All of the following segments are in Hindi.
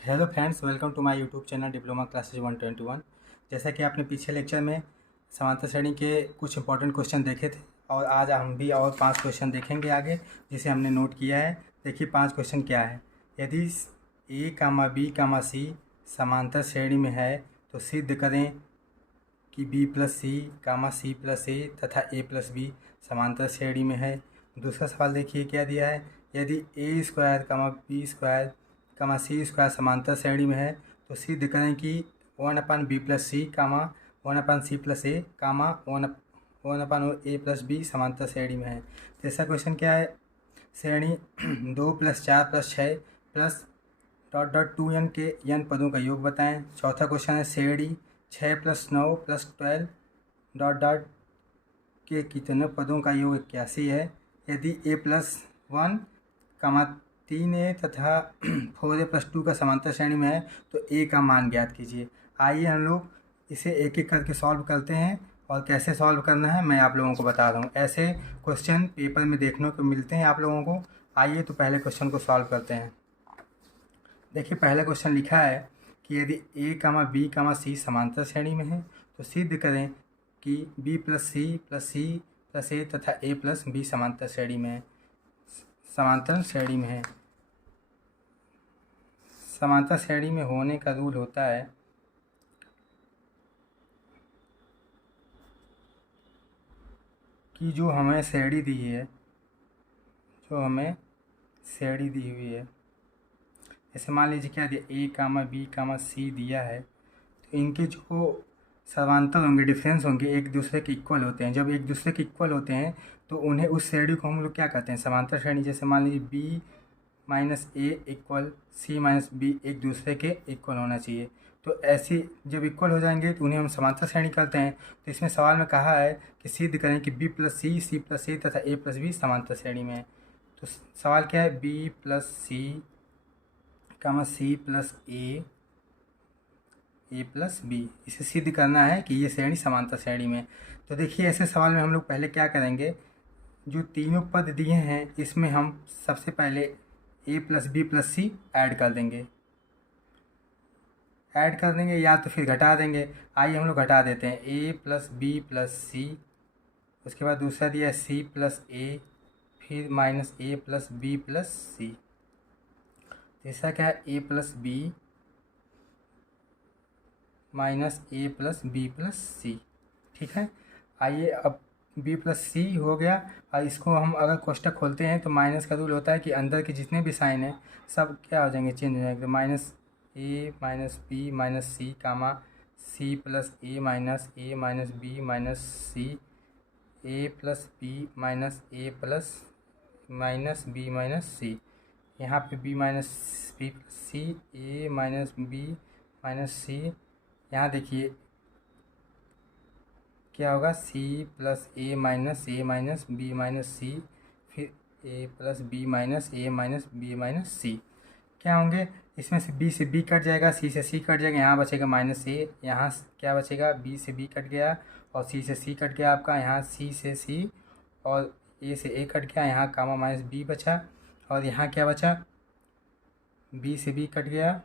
Hello friends, welcome to my YouTube channel diploma classes 121। जैसा कि आपने पीछे लेक्चर में समांतर श्रेणी के कुछ इंपॉर्टेंट क्वेश्चन देखे थे और आज हम भी और 5 क्वेश्चन देखेंगे आगे, जिसे हमने नोट किया है। देखिए 5 क्वेश्चन क्या है। यदि ए कामा बी कामा सी समांतर श्रेणी में है तो सिद्ध करें कि बी प्लस सी कामा सी प्लस ए तथा ए प्लस बी समांतर श्रेणी में है। दूसरा सवाल देखिए क्या दिया है। यदि ए स्क्वायर कामा बी स्क्वायर कामा सी स्क्वायर समांतर श्रेणी में है तो सिद्ध करें कि 1/b प्लस सी कामा 1/c प्लस ए कामा 1/a प्लस बी समांतर श्रेणी में है। तीसरा क्वेश्चन क्या है। श्रेणी 2 + 4 + 6 प्लस डॉट डॉट 2n के n पदों का योग बताएं। चौथा क्वेश्चन है श्रेणी 6 + 9 + 12 डॉट डॉट के कितने पदों का योग 81 है। यदि a+1 कामा 3a तथा 4a+2 का समांतर श्रेणी में है तो a का मान ज्ञात कीजिए। आइए हम लोग इसे एक एक करके सॉल्व करते हैं और कैसे सॉल्व करना है मैं आप लोगों को बता रहा हूँ। ऐसे क्वेश्चन पेपर में देखने को मिलते हैं आप लोगों को। आइए तो पहले क्वेश्चन को सॉल्व करते हैं। देखिए पहला क्वेश्चन लिखा है कि यदि a comma b comma c समांतर श्रेणी में है तो सिद्ध करें कि b + c + a तथा a + b समांतर श्रेणी में है। समांतर श्रेणी में है। समांतर श्रेणी में होने का रूल होता है कि जो हमें श्रेणी दी है, जो हमें श्रेणी दी हुई है, जैसे मान लीजिए क्या दिया a comma b comma c दिया है तो इनके जो समांतर होंगे, डिफरेंस होंगे, एक दूसरे के इक्वल होते हैं। जब एक दूसरे के इक्वल होते हैं तो उन्हें उस श्रेणी को हम लोग क्या कहते हैं, समांतर श्रेणी। जैसे मान लीजिए b - a equal c - b एक दूसरे के इक्वल होना चाहिए। तो ऐसी जब इक्वल हो जाएंगे तो उन्हें हम समांतर श्रेणी कहते हैं। तो इसमें सवाल में कहा है कि सिद्ध करें कि b + c + a तथा a + b समांतर श्रेणी में है। तो सवाल क्या है, b + c comma c + a + b, इसे सिद्ध करना है कि ये श्रेणी समांतर श्रेणी में। तो देखिए ऐसे सवाल में हम लोग पहले क्या करेंगे, जो तीनों पद दिए हैं इसमें हम सबसे पहले a + b + c ऐड कर देंगे। या तो फिर घटा देंगे। आइए हम लोग घटा देते हैं। a + b + c, उसके बाद दूसरा दिया है c + a, फिर -a + b + c। तीसरा क्या है, a + b -a + b + c। ठीक है। आइए अब b + c हो गया और इसको हम अगर कोष्टक खोलते हैं तो माइनस का रूल होता है कि अंदर के जितने भी साइन हैं सब क्या हो जाएंगे, चेंज हो जाएंगे। -a -b -c comma c + a - a -b -c a + b -a + b -c। यहाँ पे b - b + c a -b -c। यहाँ देखिए क्या होगा, c + a - a -b -c, फिर a + b -a -b -c। क्या होंगे, इसमें से b से b कट जाएगा, c से c कट जाएगा, यहाँ बचेगा -a। यहाँ क्या बचेगा, b से b कट गया और c से c कट गया आपका। यहाँ c से c और a से a कट गया, यहाँ कामा -b बचा। और यहाँ क्या बचा, b से b कट गया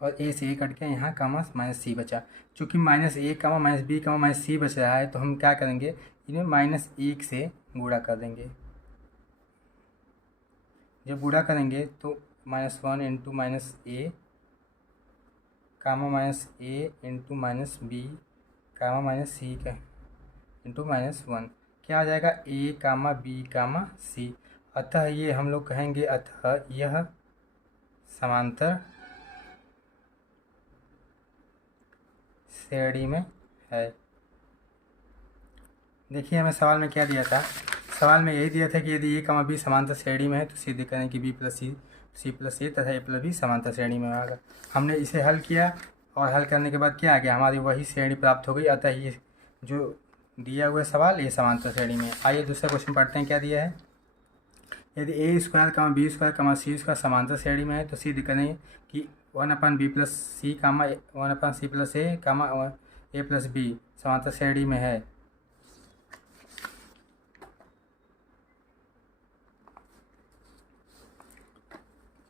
और a से a कट गया, यहाँ कामा -c बचा। चूँकि -a comma -b comma -c बच रहा है तो हम क्या करेंगे, इन्हें -1 से गुणा कर देंगे। जब गुणा करेंगे तो -1 × -a comma -a × -b comma -c का × -1 क्या आ जाएगा, a comma b comma c। अतः ये हम लोग कहेंगे, अतः यह समांतर श्रेणी में है। देखिए हमें सवाल में क्या दिया था। सवाल में यही दिया था कि यदि a कामा b समांतर श्रेणी में है तो सिद्ध करें कि b + c + a तथा a + b समांतर श्रेणी में होगा। हमने इसे हल किया और हल करने के बाद क्या आ गया, हमारी वही श्रेणी प्राप्त हो गई। अतः ये जो दिया हुआ सवाल ये समांतर श्रेणी में। आइए दूसरा क्वेश्चन पढ़ते हैं क्या दिया है। यदि a² कामा b² कामा c² समांतर श्रेणी में है तो सिद्ध करें कि 1/b + c comma 1/c + a comma a + b समांतर श्रेणी में है।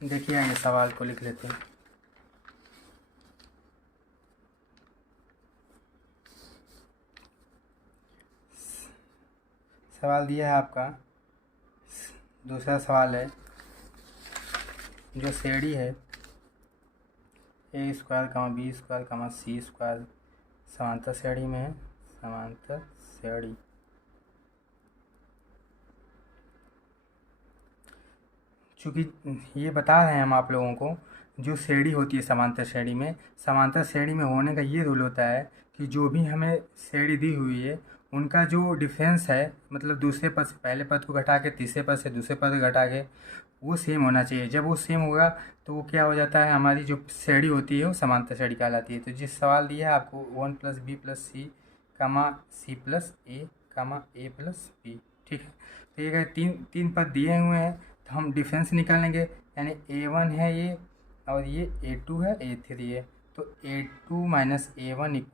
देखिए आगे सवाल को लिख लेते हैं। सवाल दिया है आपका, दूसरा सवाल है, जो श्रेणी है A square comma B square comma C square समांतर श्रेणी में है, समांतर श्रेणी। चूँकि ये बता रहे हैं हम आप लोगों को, जो श्रेणी होती है समांतर श्रेणी में, समांतर श्रेणी में होने का ये रूल होता है कि जो भी हमें श्रेणी दी हुई है उनका जो डिफरेंस है, मतलब दूसरे पद से पहले पद को घटा के, तीसरे पद से दूसरे पद घटा के, वो सेम होना चाहिए। जब वो सेम होगा तो वो क्या हो जाता है, हमारी जो श्रेणी होती है वो समांतर श्रेणी कहलाती है। तो जिस सवाल दिया है आपको 1 + b + c, c + a, a + b, ठीक है। तो ये तीन पद दिए हुए हैं, तो हम डिफरेंस निकालेंगे, यानी a1 है ये और ये a2 है, a3 है। तो a2 - a1 =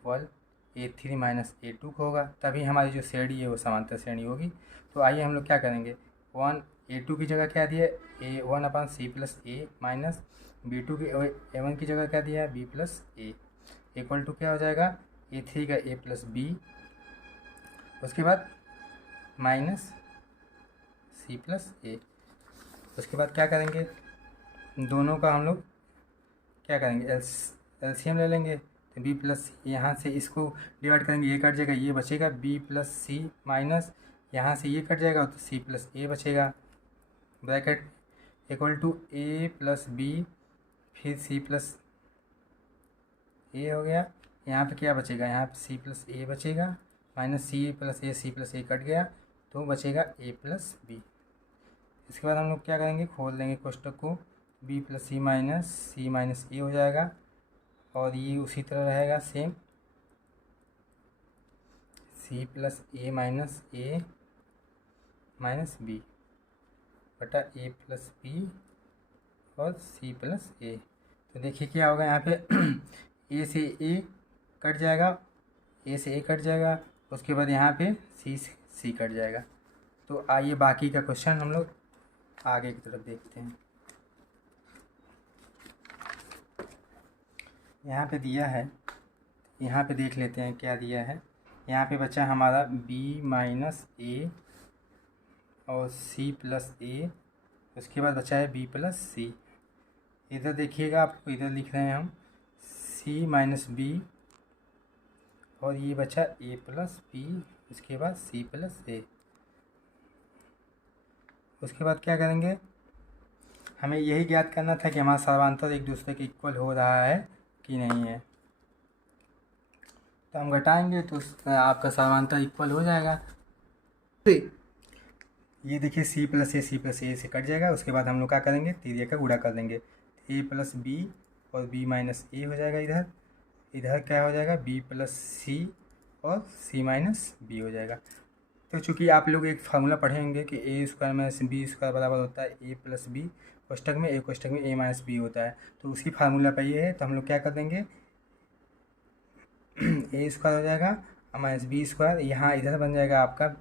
a3 - a2 होगा, तभी हमारी जो श्रेणी है वो समांतर श्रेणी होगी। तो आइए हम लोग क्या करेंगे, a2 की जगह क्या दिया है, a1/c + a माइनस b2 की a1 की जगह क्या दिया है, b + a इक्वल टू क्या हो जाएगा, a3 का a + b, उसके बाद माइनस c + a। उसके बाद क्या करेंगे, दोनों का हम लोग क्या करेंगे, एलसीएम ले लेंगे। तो b + यहाँ से इसको डिवाइड करेंगे, ये कट जाएगा, ये बचेगा b + c माइनस यहाँ से ये कट जाएगा तो c + a बचेगा, bracket equal to a + b फिर c + a हो गया। यहाँ पे क्या बचेगा, यहाँ पे c + a बचेगा, माइनस c + a कट गया तो बचेगा a + b। इसके बाद हम लोग क्या करेंगे, खोल देंगे कोष्टक को, b + c माइनस a हो जाएगा, और ये उसी तरह रहेगा same, c + a minus b बटा a + b और c + a। तो देखिए क्या होगा यहाँ पे a से a कट जाएगा, उसके बाद यहाँ पे c से c कट जाएगा। तो आइए बाकी का क्वेश्चन हम लोग आगे की तरफ देखते हैं। यहाँ पे दिया है, यहाँ पे देख लेते हैं क्या दिया है। यहाँ पे बचा हमारा b - a और c + a, उसके बाद बचा है b + c। इधर देखिएगा, आपको इधर लिख रहे हैं हम c - b और ये बचा a + b, उसके बाद c + a। उसके बाद क्या करेंगे, हमें यही ज्ञात करना था कि हमारा सर्वांतर एक दूसरे के इक्वल हो रहा है कि नहीं है। तो हम घटाएंगे तो आपका सर्वांतर इक्वल हो जाएगा। ये देखिए c + a से कट जाएगा। उसके बाद हम लोग क्या करेंगे, तिर्यक का गुणा कर देंगे, a + b और b - a हो जाएगा, इधर क्या हो जाएगा, b + c और c - b हो जाएगा। तो चूँकि आप लोग एक फार्मूला पढ़ेंगे कि a² - b² बराबर होता है a + b, कोष्टक में a - b होता है, तो उसकी फार्मूला पर ये है। तो हम लोग क्या कर देंगे, a² हो जाएगा -b², यहाँ इधर बन जाएगा आपका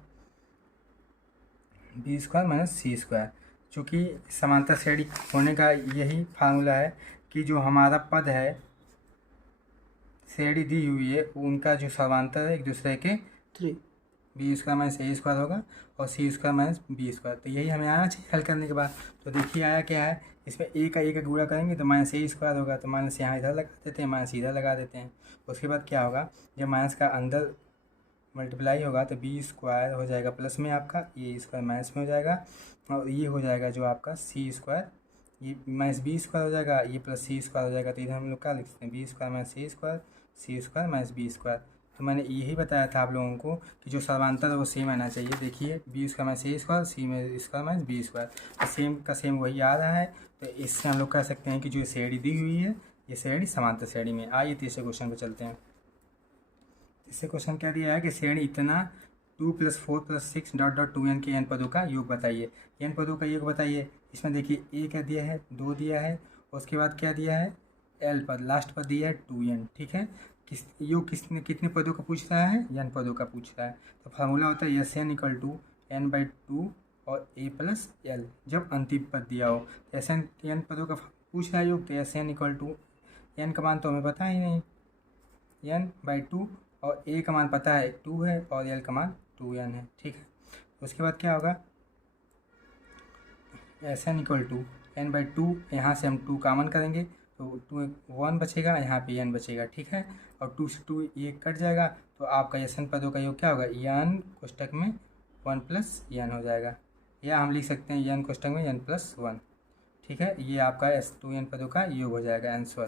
b² - c²। चूँकि समांतर श्रेणी होने का यही फार्मूला है कि जो हमारा पद है, श्रेणी दी हुई है, उनका जो समांतर है एक दूसरे के b² - a² होगा और c² - b²। तो यही हमें आना चाहिए हल करने के बाद। तो देखिए आया क्या है, इसमें a का गुणा करेंगे तो -a² होगा, तो माइनस यहाँ इधर लगा देते हैं, माइनस इधर लगा देते हैं। उसके बाद क्या होगा, जब माइनस का अंदर मल्टीप्लाई होगा तो b² हो जाएगा प्लस में आपका, a² माइनस में हो जाएगा, और ये हो जाएगा जो आपका c², ये -b² हो जाएगा, ये +c² हो जाएगा। तो इधर हम लोग क्या लिख सकते हैं, b² - c², b²। तो मैंने यही बताया था आप लोगों को कि जो सर्वांतर है वो सेम आना चाहिए। देखिए b² - a², c² - b², तो सेम का सेम वही आ रहा है। तो इससे हम लोग कह सकते हैं कि जो श्रेणी दी हुई है, ये श्रेणी समांतर श्रेणी में। आइए तीसरे क्वेश्चन पर चलते हैं। तीसरे क्वेश्चन क्या दिया है कि श्रेणी इतना 2 + 4 + 6 ... 2n के n पदों का योग बताइए। n पदों का योग बताइए। इसमें देखिए a क्या दिया है, 2 दिया है, उसके बाद क्या दिया है, l पद, लास्ट पद दिया है 2n, ठीक है। योग कितने पदों का पूछ रहा है, n पदों का पूछ रहा है। तो फार्मूला होता है Sn = n/2 और a प्लस एल जब अंतिम पद दिया हो। एस एन एन पदों का पूछ रहा है योग, तो S N equal to N का मान तो हमें पता ही नहीं, n/2 और a का मान पता है 2 है और l का मान 2n है। ठीक है, उसके बाद क्या होगा, S N equal to n/2, यहाँ से हम 2 कामन करेंगे तो 1 बचेगा, यहाँ पे n बचेगा। ठीक है, और 2 से 2 ये कट जाएगा, तो आपका एस एन पदों का योग क्या होगा, n कोष्टक में 1 प्लस n हो जाएगा, या हम लिख सकते हैं n कोष्टक में n प्लस 1। ठीक है, ये आपका S2n पदों का योग हो जाएगा आंसर।